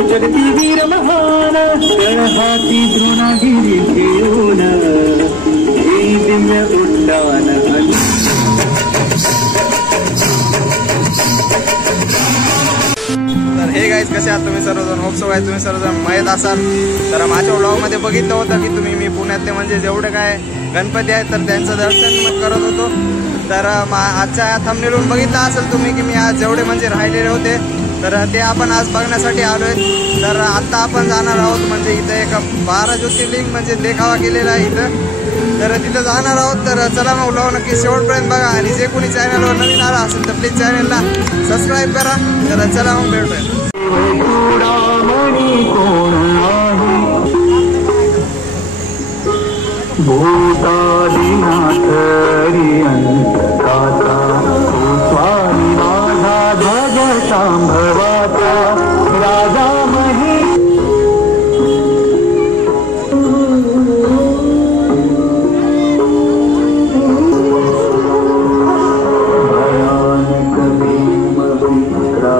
तू जगती वीर महान हाती द्रोणागिरी घेऊन हे दिव्य उड्डाण। तर हे गाईज कसे आहात तुम्ही सर्वजण? होप सो गाईज तुम्ही सर्वजण मयत असाल। तर माझ्या व्लॉगमध्ये बघितलं होतं की तुम्ही मी पुण्यातले म्हणजे जेवढे काय गणपती आहेत तर त्यांचं दर्शन करत होतो। तर आजच्या थंबनेलवरून बघितलं असेल तुम्ही की मी आज जेवढे म्हणजे राहिलेले होते तर ते आपण आज बघण्यासाठी आलोय। तर आत्ता आपण जाणार आहोत म्हणजे इथं एक 12 ज्योतिर्लिंग म्हणजे देखावा केलेला आहे इथं, तर तिथं जाणार आहोत। तर चला मग व्लॉग नक्की शेवटपर्यंत बघा आणि जे कोणी चॅनलवर नवीन आला असेल तर प्लीज चॅनलला सबस्क्राईब करा। तर चला मग भेटूया। भूतादिनाथ अंतकाता स्वामी माझा ध्वज शांभवाचा राजा मही भयानक भीम विक्रा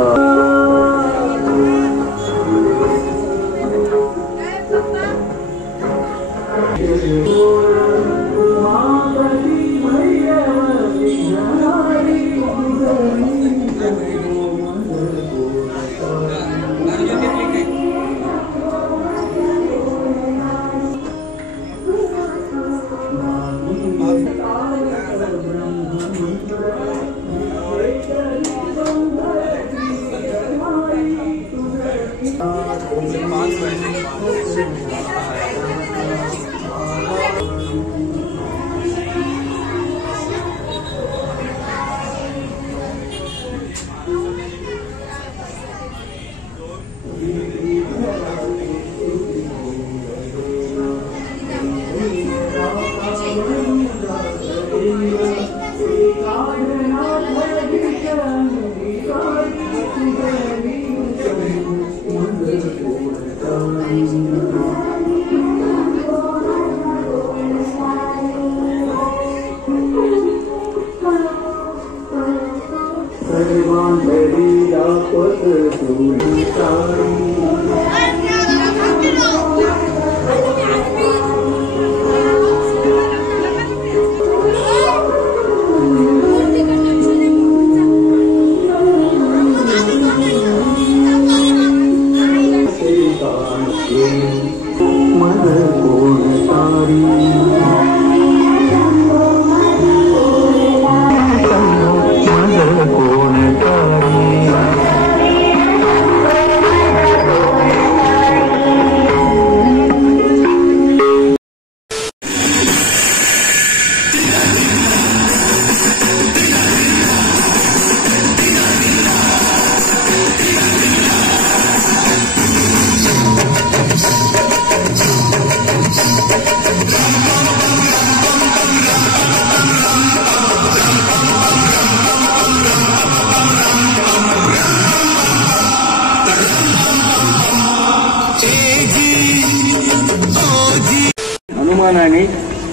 हनुमानाने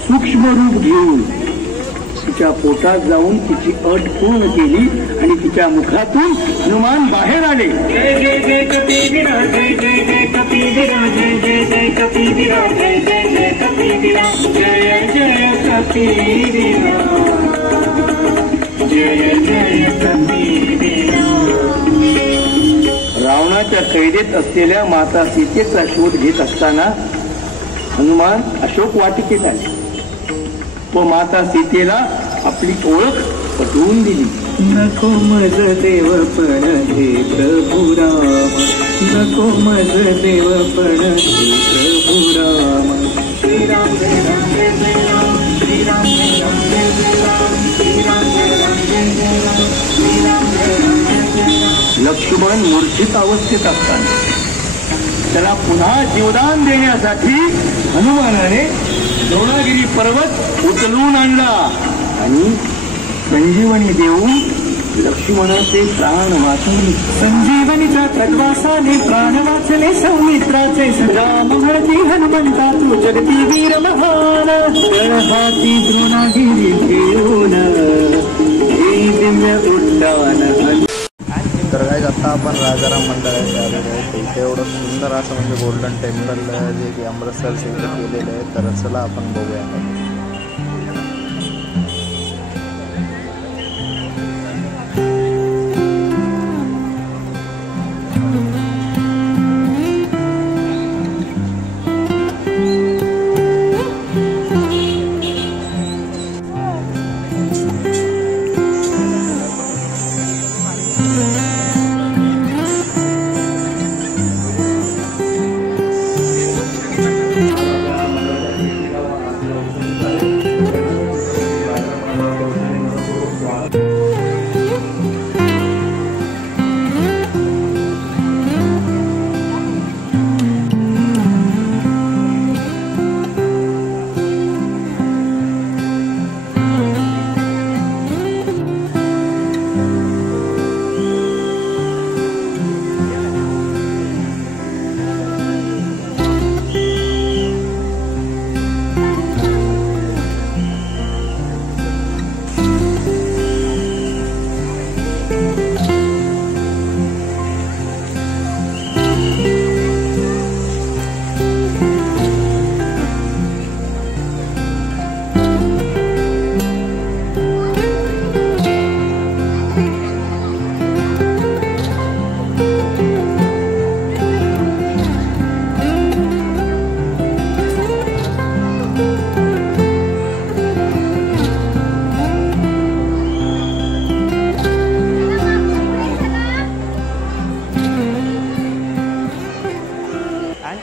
सूक्ष्म रूप घेऊन तिच्या पोटात जाऊन तिची अट पूर्ण केली आणि तिच्या मुखातून हनुमान बाहेर आले। जय जय जय कपीवीरा, जय जय जय कपीवीरा, जय जय जय कपीवीरा, जय जय जय कपीवीरा, जय जय कपीवीरा, जय जय कपीवीरा। रावणाच्या कैदेत असलेल्या माता सीतेचा शोध घेत असताना हनुमान अशोक वाटिकेत आले व माता सीतेला आपली ओळख पटवून दिली। नको मज देव पण हे प्रभू राम, नको मज देव पण हे प्रभू राम। श्रीराम जय राम जय जय राम, श्रीराम जय राम जय जय राम, श्रीराम जय राम जय जय राम, श्रीराम जय राम जय जय राम। लक्ष्मण मूर्छित अवस्थेत असताना त्याला पुन्हा जीवदान देण्यासाठी हनुमानाने द्रोणागिरी पर्वत उचलून आणला आणि संजीवनी देऊन लक्ष्मणाचे प्राण वाचवले। संजीवनीच्या खड्वासाने प्राण वाचले सौमित्राचे। राम म्हणती हनुमंता तू जगती वीर महान हाती द्रोणागिरी घेऊन हे दिव्य उड्डाण। तर काय आता आपण राजाराम मंडळाचे आलेलो आहे. तर इथे एवढं सुंदर असं म्हणजे गोल्डन टेम्पल जे की अमृतसरचे इथे केलेलं आहे. तर चला आपण बघूया.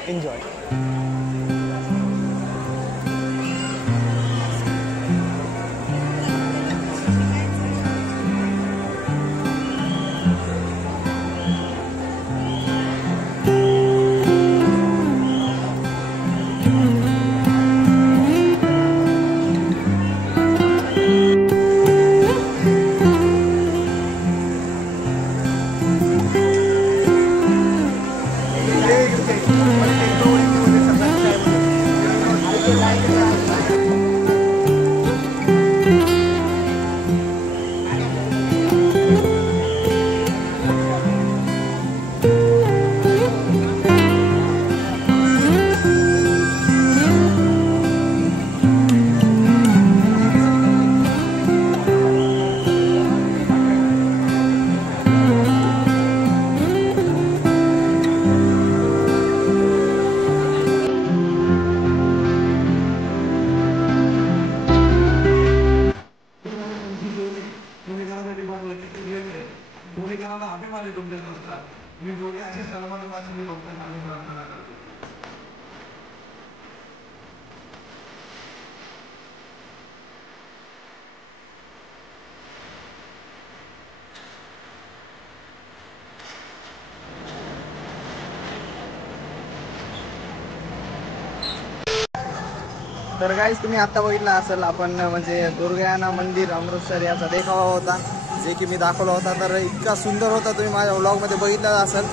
एन्जॉय. तर गाईस तुम्ही आता बघितलं असेल आपण म्हणजे दुर्गायाना मंदिर अमृतसर याचा देखावा होता जे की मी दाखवला होता. तर इतका सुंदर होता, तुम्ही माझ्या व्लॉगमध्ये बघितला असेल.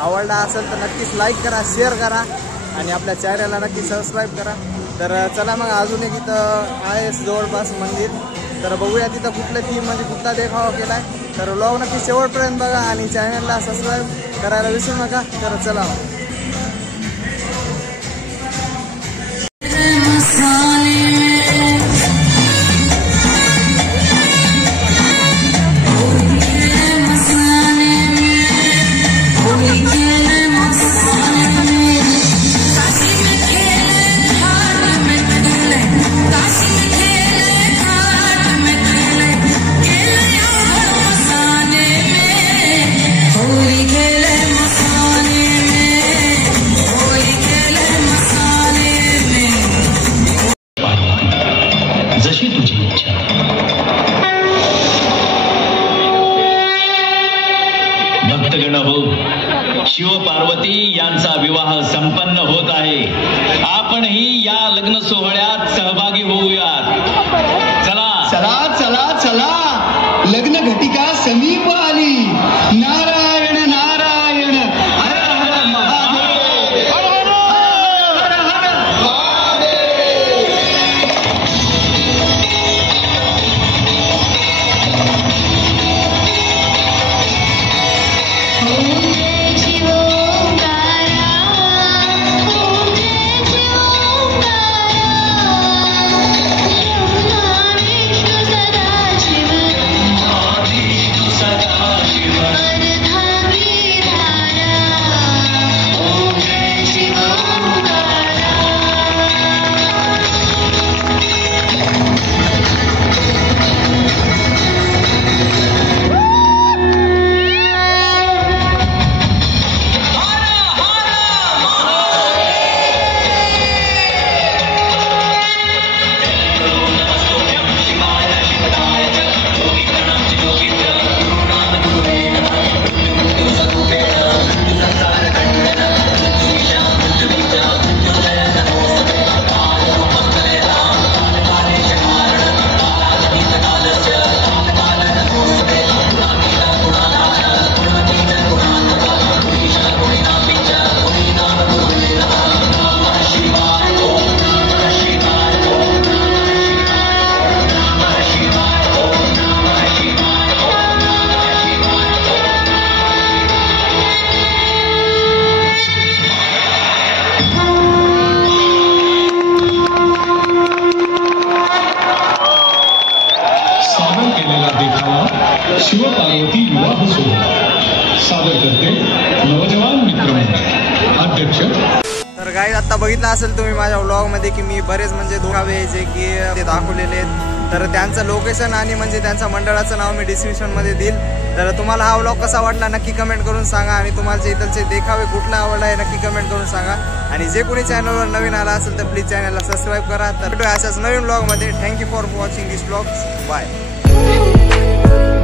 आवडला असेल तर नक्कीच लाईक करा, शेअर करा आणि आपल्या चॅनलला नक्की सबस्क्राईब करा. तर चला मग अजून एक इथं आहे जवळपास मंदिर. तर बघूया तिथं कुठलं थीम म्हणजे कुठला देखावा केला आहे. तर व्लॉग नक्की शेवटपर्यंत बघा आणि चॅनलला सबस्क्राईब करायला विसरू नका. तर चला शिव पार्वती यांचा विवाह संपन्न होत आहे. आपणही या लग्न सोहळ्यात सहभागी होऊयात. चला चला चला चला, लग्न घटिका समीप आली. नारायण नारायण, हर हर महादेव, हर हर महादेव. काही आता बघितलं असेल तुम्ही माझ्या व्लॉगमध्ये की मी बरेच म्हणजे धोकावे जे की ते दाखवलेले आहेत, तर त्यांचं लोकेशन आणि म्हणजे त्यांच्या मंडळाचं नाव मी डिस्क्रिप्शनमध्ये देईल. तर तुम्हाला हा व्लॉग कसा वाटला नक्की कमेंट करून सांगा, आणि तुम्हाला जे इथलचे देखावे कुठला आवडला आहे नक्की कमेंट करून सांगा. आणि जे कोणी चॅनलवर नवीन आला असेल तर प्लीज चॅनलला सबस्क्राईब करा. तर भेटूया अशाच नवीन व्लॉगमध्ये. Thank you for watching this vlogs. Bye.